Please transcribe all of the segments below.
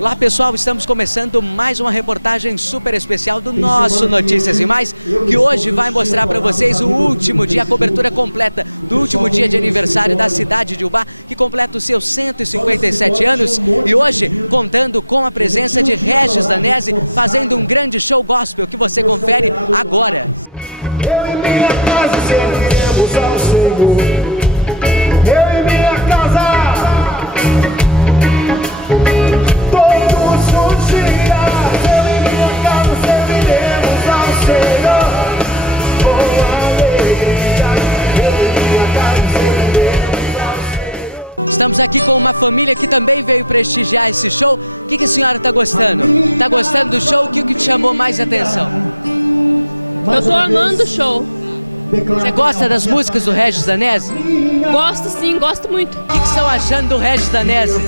Olá pessoal, estamos começando mais uma reportagem super especial do nosso Notícias e Mais, que hoje vai mostrar para vocês o último dia, a cobertura completa do último dia de aniversário da cidade de Ubá, que completa os seus 157 anos, e hoje contando com a presença de Regis Danese, fazendo um grande show gospel que você confere agora. Eu e minha casa serviremos ao Senhor. Eu e minha casa todos os dias. Eu e minha casa serviremos ao Senhor com alegria. Eu e minha casa serviremos ao Senhor. Estamos aqui com uma família que também veio prestigiar esse show. O que a senhora está gostando? Está gostando do show? O que te chamou mais atenção? Eu tô amando o show. Você gosta das músicas do Regis Danese? Gosto sim, gosto muito. O que estão achando do Regis Danese?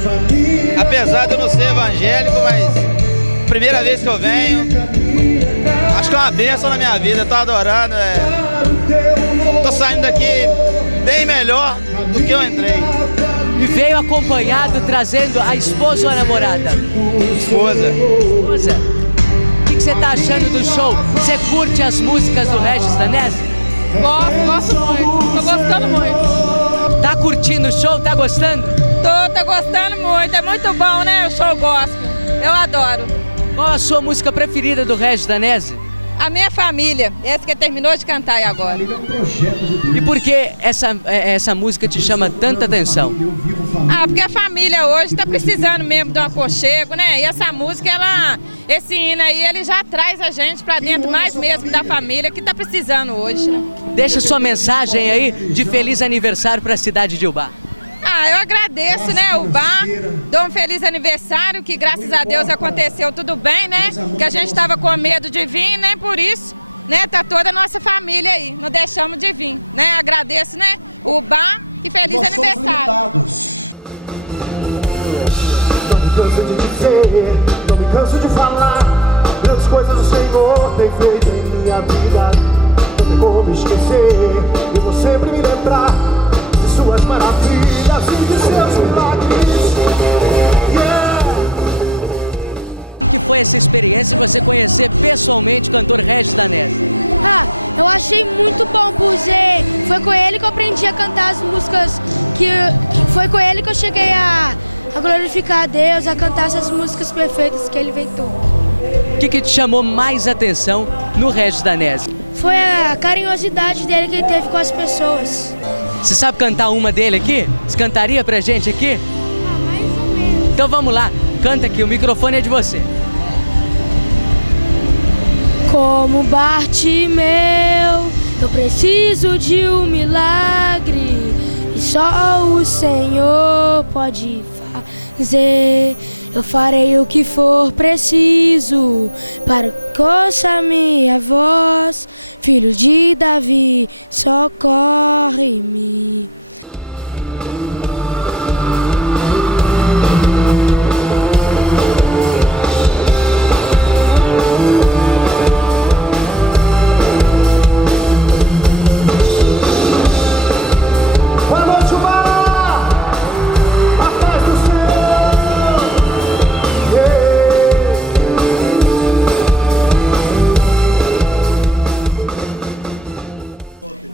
Apesar de eu não ser evangélico, mas primeira vez que eu venho, acho que é uma bênção na minha vida, eu tô adorando, tô saindo daqui bem melhor do que eu entrei. E veio acompanhado, trazendo a esposa ou a namorada? Esposa. Esposa? O que você está achando do show? Você curte as músicas do Regis Danese? Gosto muito, tô gostando muito. Tá curtindo o show? Tá gostando? Tô gostando muito, é muito bom, né, o show gospel. Eu adoro. Qual a sua música preferida do Regis Danese? A Minha Família, essa que terminou de cantar aí agora. E por que essa música te chama tanta atenção? Porque a família hoje tá precisando mesmo de um aconchego, né? E essa música, esse hino aí, ele já traz a gente pra dentro mais mesmo da família que tá precisando hoje, né? Deixa sua mensagem aí de feliz aniversário para a cidade de Ubá. Eu agradeço, né, Ubá, dou um feliz aniversário, que graças a Deus aconteceu tudo bem, né? Que a gente estava com medo de vir, nem por isso, né? Tá toda a nossa família aí, não deixamos de vir, né? Agradeço, né, Ubá, e feliz aniversário. Não me canso de dizer, não me canso de falar, grandes coisas o Senhor tem feito em minha vida. Não tem como esquecer, eu vou sempre me lembrar de suas maravilhas e de seus milagres. O que foi essa experiência de você conhecer pessoalmente o cantor Regis Danese? Eu achei muito bom, porque foi com ele que eu aprendi a cantar as músicas, que foi com ele que eu cheguei a glorificar a Deus, a cantar essas músicas perfeitas que ele inventou. O que te chamou mais atenção no Regis Danese? Foi a carinhosidade dele que ele teve com as pessoas. Você sabe cantar uma dele aqui? Você cantaria pra gente aqui? Mais ou menos. Então vamos lá, canta aqui, o microfone é de você. Como Bartimeu, eu preciso de um milagre, e só o Senhor pode fazer. Eu farei o que for preciso para que ouça minha voz. Filho de Davi, socorre-me.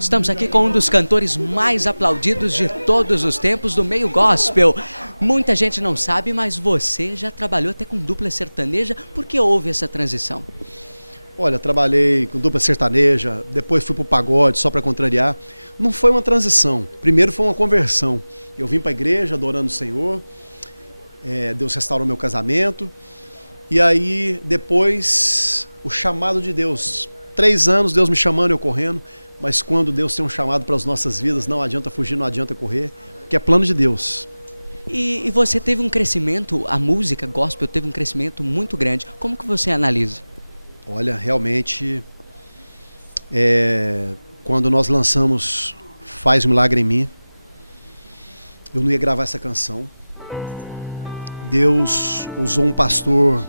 Estamos aqui com um dos cantores mais aplaudidos de todos os tempos do meio gospel. Muita gente não sabe, mas você já trabalhou até com dupla sertaneja. Por que houve essa transição? Olha, trabalhei com dupla sertaneja, depois fui pro pagode só para contrariar. Não foi uma transição, primeiro foi uma conversão. Eu vim para a igreja adorando o Senhor, Deus restaurou meu casamento. E aí depois o chamado de Deus, 3 anos Deus me chamando, eu correndo. Mas quando Deus tem um chamado para as nossas vidas, não adianta fugir, não adianta correr, porque é plano de Deus. E você teve um crescimento, a música gospel teve um crescimento muito grande. Como que você analisa? Olha, realmente, quando nós lançamos Faz um Milagre em Mim, eu não ia gravar essa canção. Deus usou um pastor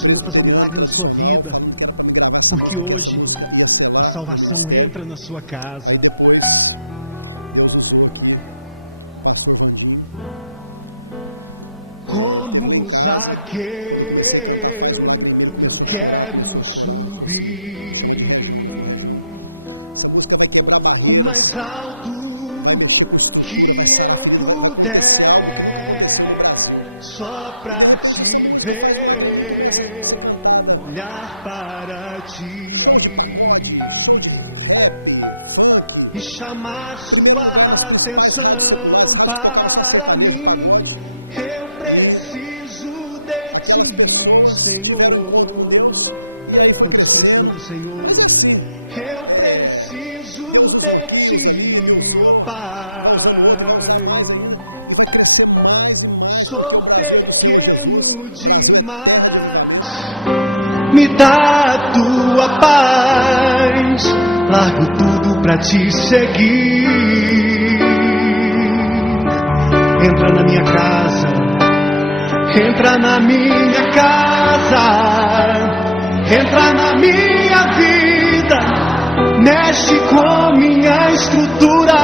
presbiteriano tradicional, falando que era para me gravar essa música, que essa música ia selar meu ministério. Aí depois Deus usou aqui o pastor Vandinho. Ele Teve lá em casa, quando eu comecei a cantar Faz um Milagre em Mim, ele começou a chorar, ele falou assim, me chama de Rejão, né? Falou, Rejão, essa música vai quebrar barreiras, vai mexer com estrutura, vai sarar ferida, vai acontecer algo que nunca aconteceu no Brasil. E de repente essa música Faz um Milagre em Mim começa a ser cantada. Show de pagode, show de rap, funk. Primeiro lugar nas principais rádios seculares, rádio que tocava só sertanejo, pagode. E aquelas pessoas tiveram um encontro com Deus e aí foi crescendo. Mas é assim, Deus usa um aqui, usa ali, me usou, vai usando outro e vai usar mais ainda. E vai crescer mais e mais, porque o Brasil é do Senhor Jesus, o Brasil é terra de avivamento. Me dá a tua paz, largo tudo pra te seguir. Entra na minha casa, entra na minha casa, entra na minha vida, mexe com minha estrutura,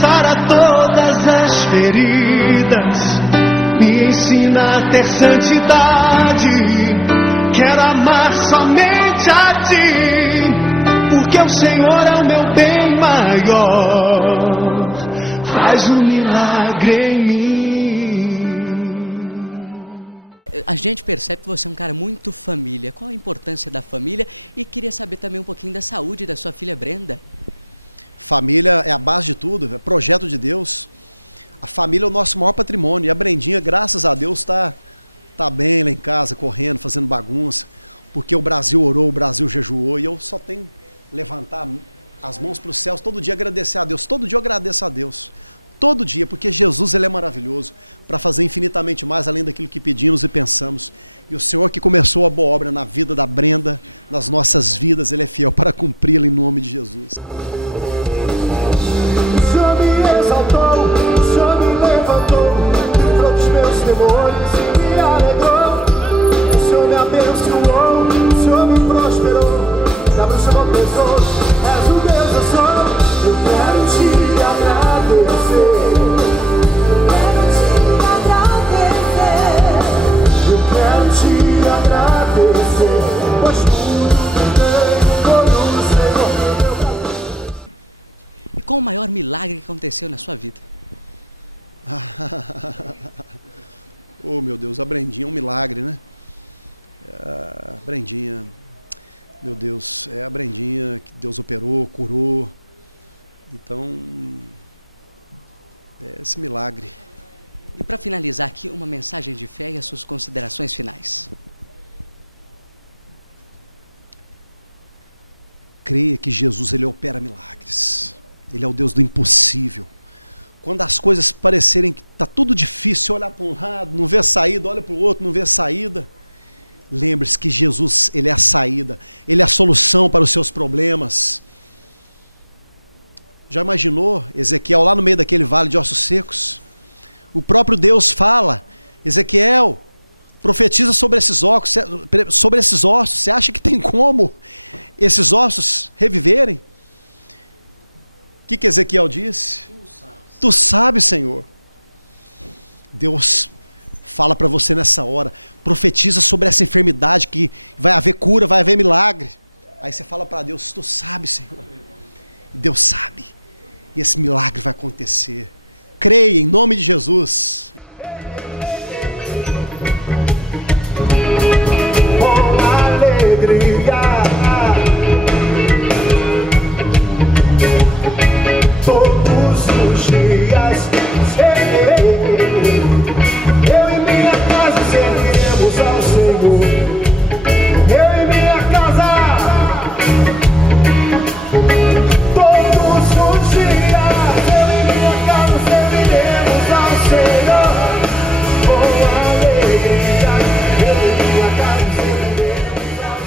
sara todas as feridas, me ensina a ter santidade. Quero amar somente a ti, porque o Senhor é o meu bem maior. Faz um milagre em mim. A gente percebe que você é um cara muito família. Qual a importância da família? E queria saber também um pouquinho da saúde da sua filha Brenda. Família é a base de tudo, é projeto de Deus. A família é o nosso maior patrimônio. E a Brendinha, graças a Deus, tá bem lá em casa, correndo, fazendo bagunça, porque o Brasil orou, o Brasil jejuou, e eu só tenho que levantar as mãos para os céus, todo dia agradecer a Deus, todo dia eu agradeço a Deus, todo dia, porque Jesus ele é maravilhoso, para fazer infinitamente mais além daquilo que pedimos e pensamos, e o Senhor que começou a boa obra na vida da Brenda, nas nossas vidas, Ele é fiel para cumpri-la em nome de Jesus. O Senhor me exaltou, o Senhor me levantou, livrou dos meus temores. Abençoou, o Senhor me prosperou, sabe o Senhor pesou, és o Deus eu sou, eu quero te agradecer, eu quero te agradecer, pois tudo foi o Senhor. E qual o maior milagre que aconteceu na sua vida? Oh meu Deus, a Brendinha é um milagre, né? Brendinha, meu Deus, é a Brendinha que Deus operou, curou. Então, é esse milagre. E para finalizar aqui, uma mensagem de fé e as suas considerações finais. Creia que Jesus ele opera milagres. Ele é o Deus do impossível. Quando as coisas parecerem que está tudo difícil, olhar para um lado, não vê saída, olha para o outro, não vê saída. Lembre-se que Jesus, Ele é a saída, Ele é a solução para os seus problemas. Já imaginou Ezequiel lá no meio daquele vale de ossos secos? O próprio Deus fala, Ezequiel, profetiza sobre esses ossos, você acha que tem como esses ossos reviverem? O que Ezequiel disse? Tu sabes, Senhor. Deus fala para você nessa hora, profetiza sobre essa enfermidade que vai haver cura, vai haver milagre. Aí você fala para Deus, tu sabe, Senhor. E Deus sabe. E esse milagre vai acontecer. Creia em nome de Jesus. Com alegria, todos os dias, serviremos ao Senhor. Eu e minha casa, todos os dias, eu e minha casa serviremos ao Senhor. Com alegria, eu e minha casa serviremos ao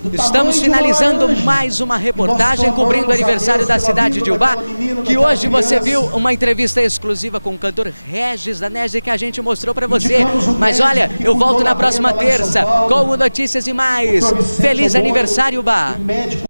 Senhor. Estamos finalizando mais uma reportagem cobrindo o aniversário da cidade de Ubá, que hoje você viu uma entrevista exclusiva com o cantor Regis Danese que a gente mostrou para você. Mas olha, eu volto na próxima terça com o Notícias e Mais. Feliz aniversário, Ubá!